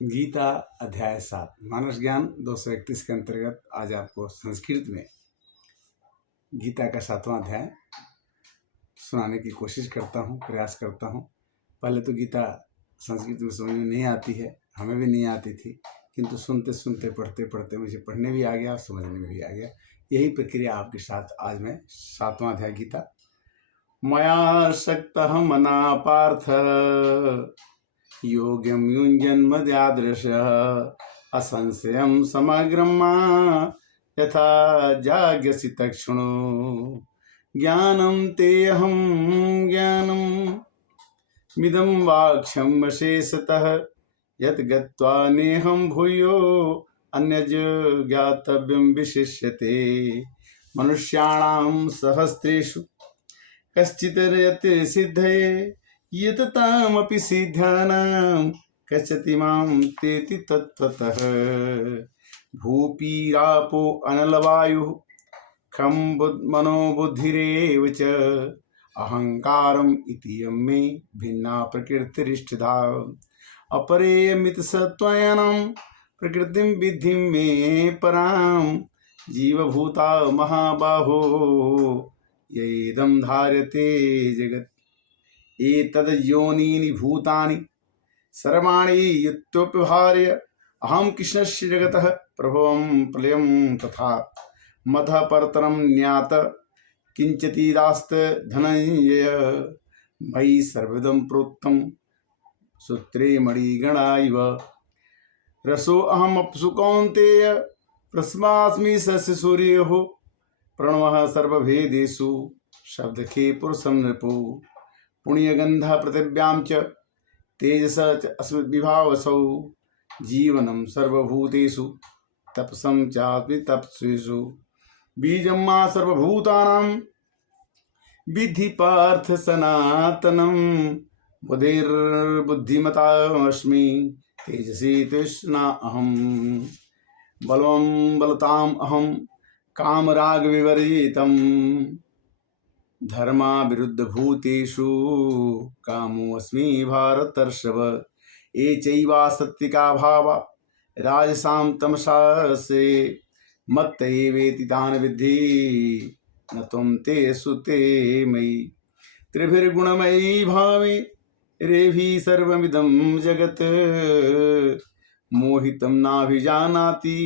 गीता अध्याय 7 मानस ज्ञान 231 के अंतर्गत आज आपको संस्कृत में गीता का 7वां अध्याय सुनाने की कोशिश करता हूँ, प्रयास करता हूँ। पहले तो गीता संस्कृत में समझ में नहीं आती है, हमें भी नहीं आती थी, किंतु सुनते सुनते पढ़ते पढ़ते मुझे पढ़ने भी आ गया, समझने में भी आ गया। यही प्रक्रिया आपके साथ आज मैं 7वां अध्याय गीता। मया शक्तः मना पार्थ योग्यं युञ्जन्मद्यादृशः असंशयं समग्रं मा यथा जाग्यसि तक्षणो ज्ञानं तेऽहं ज्ञानमिदं वाक्ष्यं वशेषतः यत् गत्वा नेहं भूयो अन्यज ज्ञातव्यं विशिष्यते। मनुष्याणां सहस्रेषु कश्चित् सिद्धये यततामपि सिद्धानां कश्चित् मां तेति तत्त्वतः। भूपिरापो अनलवायुः खं मनो बुद्धिरेव च अहंकारम् इतीयं मे भिन्ना प्रकृतिरिष्टिधा। अपरेयमितसत्त्वानां प्रकृतिं विद्धि मे परां जीवभूता महाबाहो येदं धार्यते जगत् एतद्योनीनि भूतानि सर्वाणि युक्तोपहार्य अहं कृष्णस्य जगतः प्रभवं प्रलयं तथा मतः परतरं ज्ञात किंचिदास्त धनंजय मयि सर्वदं प्रोक्तं सूत्रे मणिगणा इव रसो अहमप्सु कौन्तेय प्रस्मास्मि सस्य सूर्योः प्रणवः सर्वभेदेषु शब्दखे पुरुषं नृपो पुण्यगंधा पृथिव्यां च तेजस च अस्मद्विभावसौ जीवनं सर्वभूतेषु तपसं चास्मि तपस्विषु बीजं मा सर्वभूतानां विद्धि पार्थ सनातनं बुद्धिर्बुद्धिमतामस्मि तेजसी तृष्णा अहं बलवं बलताम् अहं कामराग विवर्जितम् धर्मा विरुद्ध भूतेषु कामोऽस्मि भारतर्षभ ये चैवा सत्विका भावा राजसां तमसासे मत्त एवेति तान् विद्धि न त्वं तेषु ते मयि त्रिभिर्गुणमयी भावे रेभि सर्वमिदं जगत् मोहितं नाभिजानाति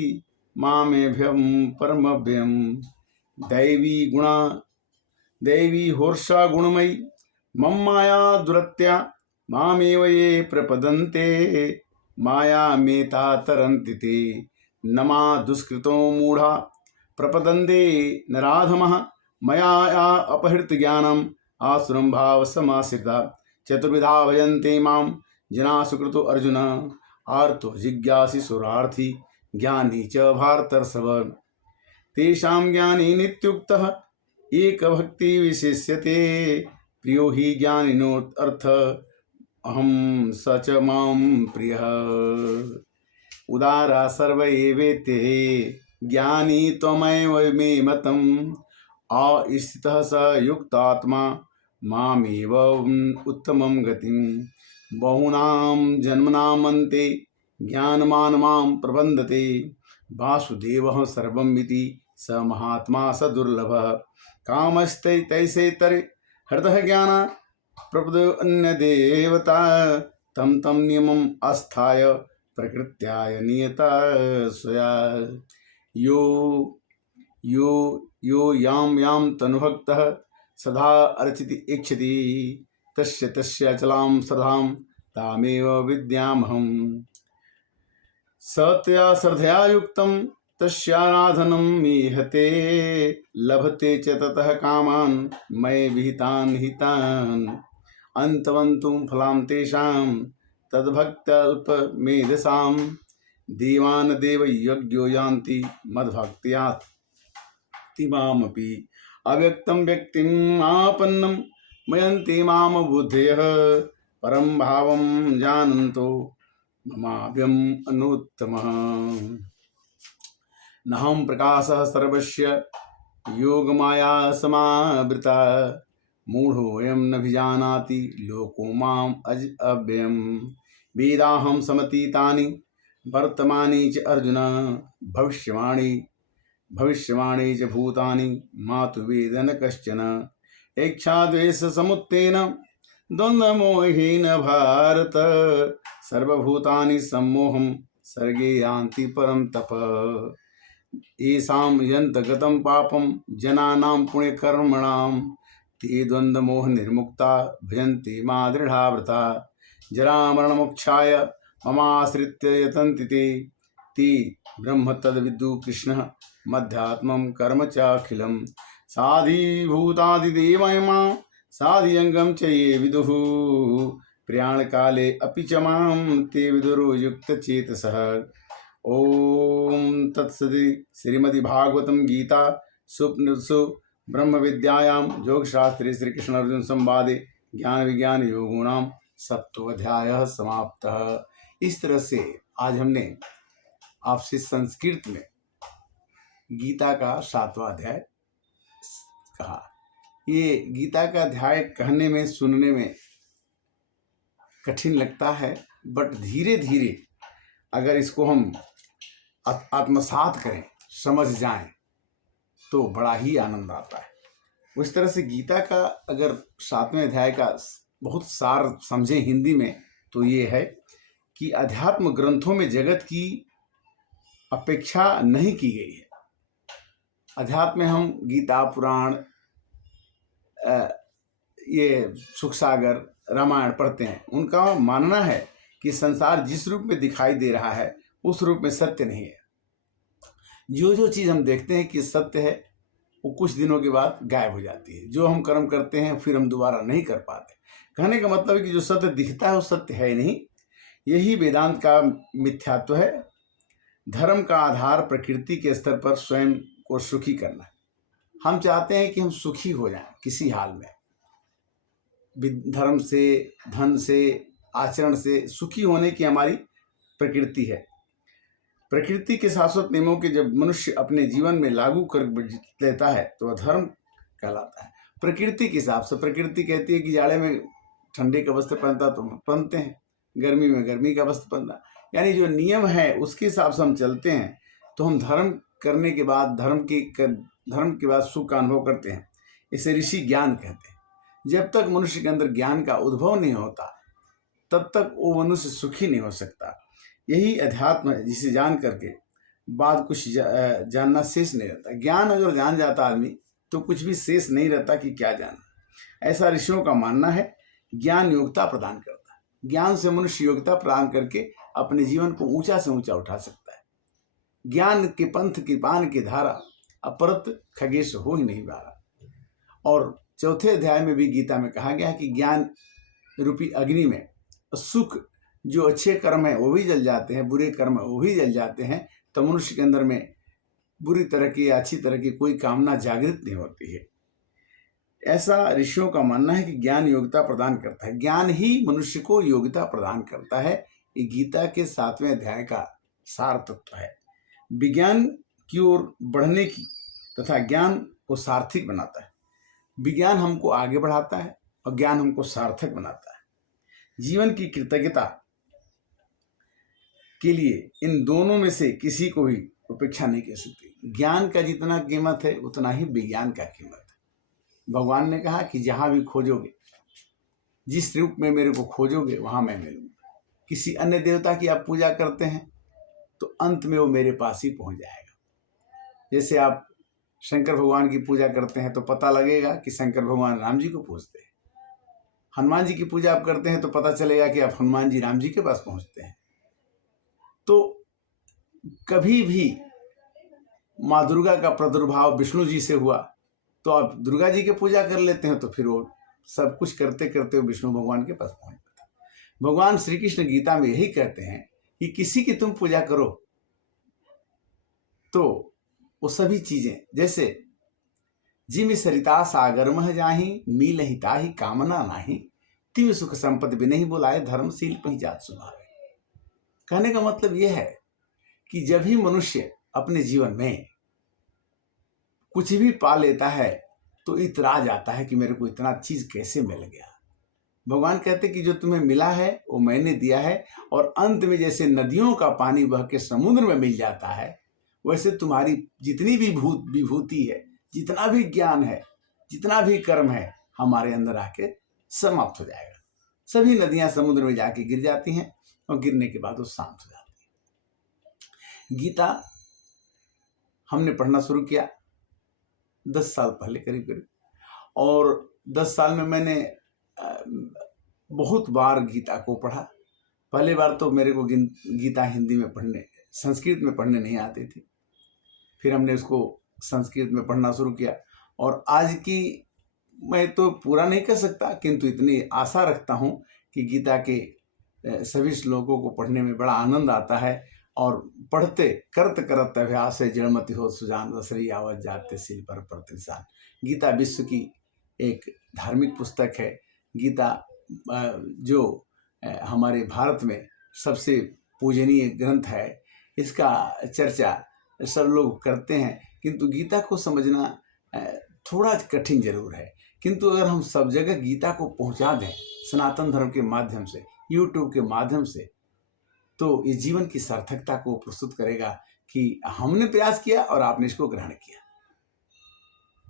मामेभ्यं परमभ्यं दैवी होर्षा गुणमयी मम माया दुरत्या मामेव ये प्रपदन्ते माया मेता तरन्ति ते न मा दुष्कृतो मूढ़ा प्रपदन्ते नराधमः मया अपहृत ज्ञानम् आसुरं भाव समाश्रिता चतुर्विधा भजन्ते मां जना सुकृतो अर्जुन आर्तो जिज्ञासी सुरार्थी ज्ञानी च भारतर्षभ तेषां ज्ञानी नित्युक्तः एक भक्ति विशिष्यते प्रियो हि ज्ञानिनोऽर्थ अहं स च मां प्रियः उदारा सर्व एवेते ज्ञानी त्वमेव मे मतम् अस्थितः स युक्तात्मा मामेव उत्तमं गतिं बहूनां जन्मनामन्ते ज्ञानवान् मां प्रबन्धते वासुदेवः सर्वमिति स महात्मा स दुर्लभः कामस्ते तैसे तरे हृदय ज्ञान प्रपदो अन्य देवता तम तम नियमम आस्थाय प्रकृत्याय नियता स्वया यो यो यो याम याम तनुभक्तः सदा अर्चिति इच्छति तस्य तस्य अचलां सदां तामेव विद्यामहं सत्या श्रद्धया युक्तं तस्याराधनं मीहते लभते च ततः कामान् मये विहितान् हितान् अन्तवन्तुं फलां तेषां तद्भक्त्यल्पमेधसां देवान् देवयज्ञो यान्ति मद्भक्त्या तिमामपि अव्यक्तं व्यक्तिम् आपन्नं मयन्ति माम बुद्धयः परं भावं जानन्तो ममाभ्यम् अनुत्तमः नहं प्रकाशः सर्वस्य योगमाया समावृता मूढ़ोऽयं न भिजानाति लोको माम् अव्ययम् वेदाहं समतीतानि वर्तमानि च अर्जुन भविष्यवाणी च भूतानि मातु वेद न कश्चन इच्छाद्वेष समुत्तेन द्वन्द्वमोहेन भारत सर्वभूतानि सम्मोहं सर्गे यान्ति परं तप येषां यन्तगतं पापं जनानां पुण्यकर्मणां ते द्वन्द्वमोह निर्मुक्ता भजन्ति मां दृढाव्रता जरामरणमोक्षाय ममाश्रित्य यतन्ति ते ब्रह्म तद्विदु कृष्णः मध्यात्मं कर्म चाखिलं साधिभूतादिदेवयमा साधियंगम च ये विदुः प्रयाण काले अपि च मां ते विदुरो युक्तचेतसः। ओम तत्सदि श्रीमद् भागवतम गीता सुपनिषत्सु ब्रह्म विद्यायां योगशास्त्रे श्री कृष्ण अर्जुन संवादे ज्ञान विज्ञान योगुणां सप्तोऽध्यायः समाप्तः। इस तरह से आज हमने आपसे संस्कृत में गीता का 7वां अध्याय कहा। ये गीता का अध्याय कहने में सुनने में कठिन लगता है, बट धीरे धीरे अगर इसको हम आत्मसात करें, समझ जाएं, तो बड़ा ही आनंद आता है। उस तरह से गीता का अगर 7वें अध्याय का बहुत सार समझें हिंदी में, तो ये है कि अध्यात्म ग्रंथों में जगत की अपेक्षा नहीं की गई है। अध्यात्म में हम गीता, पुराण, ये सुख सागर, रामायण पढ़ते हैं। उनका मानना है कि संसार जिस रूप में दिखाई दे रहा है उस रूप में सत्य नहीं है। जो जो चीज़ हम देखते हैं कि सत्य है, वो कुछ दिनों के बाद गायब हो जाती है। जो हम कर्म करते हैं फिर हम दोबारा नहीं कर पाते। कहने का मतलब है कि जो सत्य दिखता है वो सत्य है नहीं। यही वेदांत का मिथ्यात्व है। धर्म का आधार प्रकृति के स्तर पर स्वयं को सुखी करना है। हम चाहते हैं कि हम सुखी हो जाएं किसी हाल में, धर्म से, धन से, आचरण से सुखी होने की हमारी प्रकृति है। प्रकृति के शाश्वत नियमों के जब मनुष्य अपने जीवन में लागू कर लेता है तो अधर्म कहलाता है। प्रकृति के हिसाब से प्रकृति कहती है कि जाड़े में ठंडे का वस्त्र पहनता तो पहनते हैं, गर्मी में गर्मी का वस्त्र पहनता, यानी जो नियम है उसके हिसाब से हम चलते हैं तो हम धर्म करने के बाद धर्म के बाद सुख का अनुभव करते हैं। इसे ऋषि ज्ञान कहते हैं। जब तक मनुष्य के अंदर ज्ञान का उद्भव नहीं होता तब तक वो मनुष्य सुखी नहीं हो सकता। यही अध्यात्म है, जिसे जान करके बाद कुछ जानना शेष नहीं रहता। ज्ञान अगर जान जाता आदमी तो कुछ भी शेष नहीं रहता कि क्या जाना। ऐसा ऋषियों का मानना है। ज्ञान योग्यता प्रदान करता है। ज्ञान से मनुष्य योग्यता प्रदान करके अपने जीवन को ऊंचा से ऊंचा उठा सकता है। ज्ञान के पंथ की पान की धारा अपरत खगेश हो ही नहीं पारा। और 4थे अध्याय में भी गीता में कहा गया है कि ज्ञान रूपी अग्नि में सुख, जो अच्छे कर्म है वो भी जल जाते हैं, बुरे कर्म है वो भी जल जाते हैं, तो मनुष्य के अंदर में बुरी तरह की या अच्छी तरह की कोई कामना जागृत नहीं होती है। ऐसा ऋषियों का मानना है कि ज्ञान योग्यता प्रदान करता है। ज्ञान ही मनुष्य को योग्यता प्रदान करता है। ये गीता के 7वें अध्याय का सार तत्व है। विज्ञान की ओर बढ़ने की तथा ज्ञान को सार्थक बनाता है। विज्ञान हमको आगे बढ़ाता है और ज्ञान हमको सार्थक बनाता है। जीवन की कृतज्ञता के लिए इन दोनों में से किसी को भी उपेक्षा नहीं कर सकती। ज्ञान का जितना कीमत है उतना ही विज्ञान का कीमत है। भगवान ने कहा कि जहां भी खोजोगे, जिस रूप में मेरे को खोजोगे वहां मैं मिलूंगा। किसी अन्य देवता की आप पूजा करते हैं तो अंत में वो मेरे पास ही पहुंच जाएगा। जैसे आप शंकर भगवान की पूजा करते हैं तो पता लगेगा कि शंकर भगवान राम जी को पूजते हैं। हनुमान जी की पूजा आप करते हैं तो पता चलेगा कि आप हनुमान जी राम जी के पास पहुंचते हैं। तो कभी भी माँ दुर्गा का प्रादुर्भाव विष्णु जी से हुआ तो आप दुर्गा जी की पूजा कर लेते हैं, तो फिर वो सब कुछ करते करते विष्णु भगवान के पास पहुंच जाता है। भगवान श्री कृष्ण गीता में यही कहते हैं कि किसी की तुम पूजा करो तो वो सभी चीजें, जैसे जिम सरिता सागर मह जाही मील हिता ही कामना नाही तिम सुख संपत्ति भी नहीं बुलाए धर्मशील पहिजात सुभावे। कहने का मतलब यह है कि जब भी मनुष्य अपने जीवन में कुछ भी पा लेता है तो इतराज आता है कि मेरे को इतना चीज कैसे मिल गया। भगवान कहते कि जो तुम्हें मिला है वो मैंने दिया है, और अंत में जैसे नदियों का पानी बह के समुद्र में मिल जाता है, वैसे तुम्हारी जितनी भी विभूति है, जितना भी ज्ञान है, जितना भी कर्म है, हमारे अंदर आके समाप्त हो जाएगा। सभी नदियां समुद्र में जाके गिर जाती हैं और गिरने के बाद वो शांत हो जाती है। गीता हमने पढ़ना शुरू किया 10 साल पहले करीब करीब, और 10 साल में मैंने बहुत बार गीता को पढ़ा। पहली बार तो मेरे को गीता हिंदी में पढ़ने, संस्कृत में पढ़ने नहीं आती थी। फिर हमने उसको संस्कृत में पढ़ना शुरू किया, और आज की मैं तो पूरा नहीं कर सकता, किंतु इतनी आशा रखता हूँ कि गीता के सभी श्लोकों को पढ़ने में बड़ा आनंद आता है। और पढ़ते करत करत अभ्यास है जड़मति हो सुजान, रसरी आवत जाते सिल पर प्रतिशान। गीता विश्व की एक धार्मिक पुस्तक है। गीता जो हमारे भारत में सबसे पूजनीय ग्रंथ है, इसका चर्चा सब लोग करते हैं, किंतु गीता को समझना थोड़ा कठिन जरूर है। किंतु अगर हम सब जगह गीता को पहुंचा दें सनातन धर्म के माध्यम से, यूट्यूब के माध्यम से, तो ये जीवन की सार्थकता को प्रस्तुत करेगा कि हमने प्रयास किया और आपने इसको ग्रहण किया।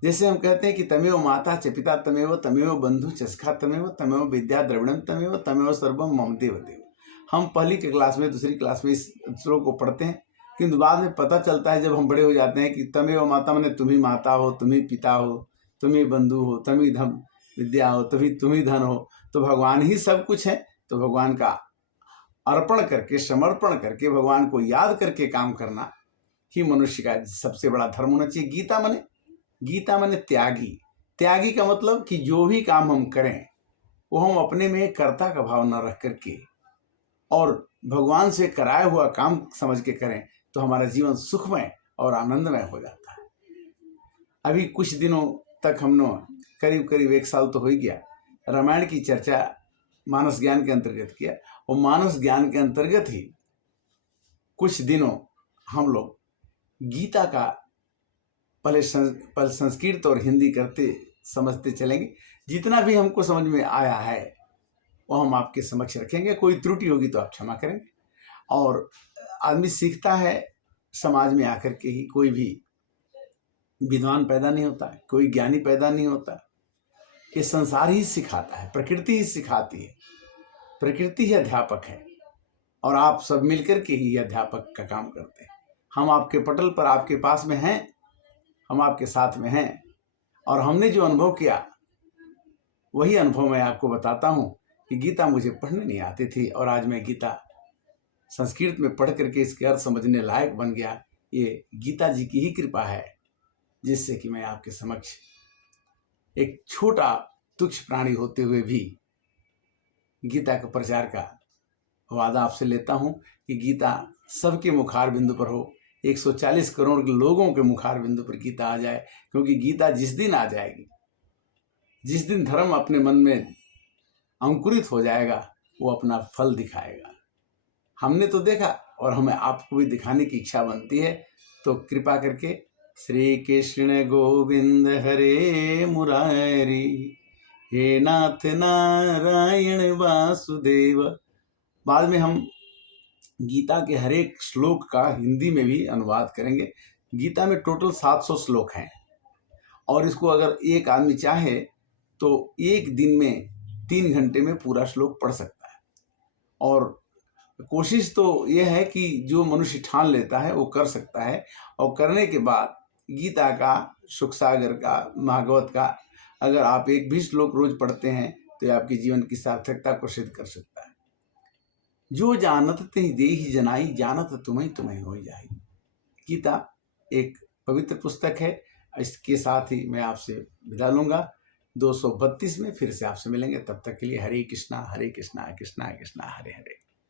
जैसे हम कहते हैं कि तमेव माता च पिता तमेव, तमेव बंधु चस्खा तमेव, तमेव विद्या द्रविणम तमेव, तमेव सर्वम मम देव देव। हम पहली क्लास में, दूसरी क्लास में इस श्लोक को पढ़ते हैं, किंतु बाद में पता चलता है जब हम बड़े हो जाते हैं कि तमेव माता माने तुम ही माता हो, तुम ही पिता हो, तुम ही बंधु हो, तुम ही धन विद्या हो, तभी तुम ही धन हो। तो भगवान ही सब कुछ है। तो भगवान का अर्पण करके, समर्पण करके, भगवान को याद करके काम करना ही मनुष्य का सबसे बड़ा धर्म होना चाहिए। गीता माने त्यागी। त्यागी का मतलब कि जो भी काम हम करें वो हम अपने में कर्ता का भाव न रख करके और भगवान से कराया हुआ काम समझ के करें, तो हमारा जीवन सुखमय और आनंदमय हो जाता है। अभी कुछ दिनों तक हमने करीब 1 साल तो हो ही गया, रामायण की चर्चा मानस ज्ञान के अंतर्गत किया, और मानस ज्ञान के अंतर्गत ही कुछ दिनों हम लोग गीता का पहले संस्कृत और हिंदी करते समझते चलेंगे। जितना भी हमको समझ में आया है वो हम आपके समक्ष रखेंगे। कोई त्रुटि होगी तो आप क्षमा करेंगे। और आदमी सीखता है समाज में आकर के ही, कोई भी विद्वान पैदा नहीं होता है, कोई ज्ञानी पैदा नहीं होता। ये संसार ही सिखाता है, प्रकृति ही सिखाती है, प्रकृति ही अध्यापक है, और आप सब मिलकर के ही अध्यापक का काम करते हैं। हम आपके पटल पर, आपके पास में हैं, हम आपके साथ में हैं, और हमने जो अनुभव किया वही अनुभव मैं आपको बताता हूँ कि गीता मुझे पढ़ने नहीं आती थी, और आज मैं गीता संस्कृत में पढ़ करके इसके अर्थ समझने लायक बन गया। ये गीता जी की ही कृपा है, जिससे कि मैं आपके समक्ष एक छोटा तुच्छ प्राणी होते हुए भी गीता के प्रचार का वादा आपसे लेता हूँ कि गीता सबके मुखार बिंदु पर हो, 140 करोड़ के लोगों के मुखार बिंदु पर गीता आ जाए। क्योंकि गीता जिस दिन आ जाएगी, जिस दिन धर्म अपने मन में अंकुरित हो जाएगा, वो अपना फल दिखाएगा। हमने तो देखा, और हमें आपको भी दिखाने की इच्छा बनती है। तो कृपा करके श्री कृष्ण गोविंद हरे मुरारी, हे नाथ नारायण वासुदेव। बाद में हम गीता के हर एक श्लोक का हिंदी में भी अनुवाद करेंगे। गीता में टोटल 700 श्लोक हैं, और इसको अगर एक आदमी चाहे तो एक दिन में 3 घंटे में पूरा श्लोक पढ़ सकता है। और कोशिश तो यह है कि जो मनुष्य ठान लेता है वो कर सकता है, और करने के बाद गीता का, सुख सागर का, भागवत का अगर आप एक भी श्लोक रोज पढ़ते हैं तो ये आपके जीवन की सार्थकता को सिद्ध कर सकता है। जो जानत तिहि देहि जनाई, जानत तुम्हें हो जाई। गीता एक पवित्र पुस्तक है। इसके साथ ही मैं आपसे विदा लूंगा। 232 में फिर से आपसे मिलेंगे। तब तक के लिए हरे कृष्णा कृष्णा कृष्णा हरे हरे।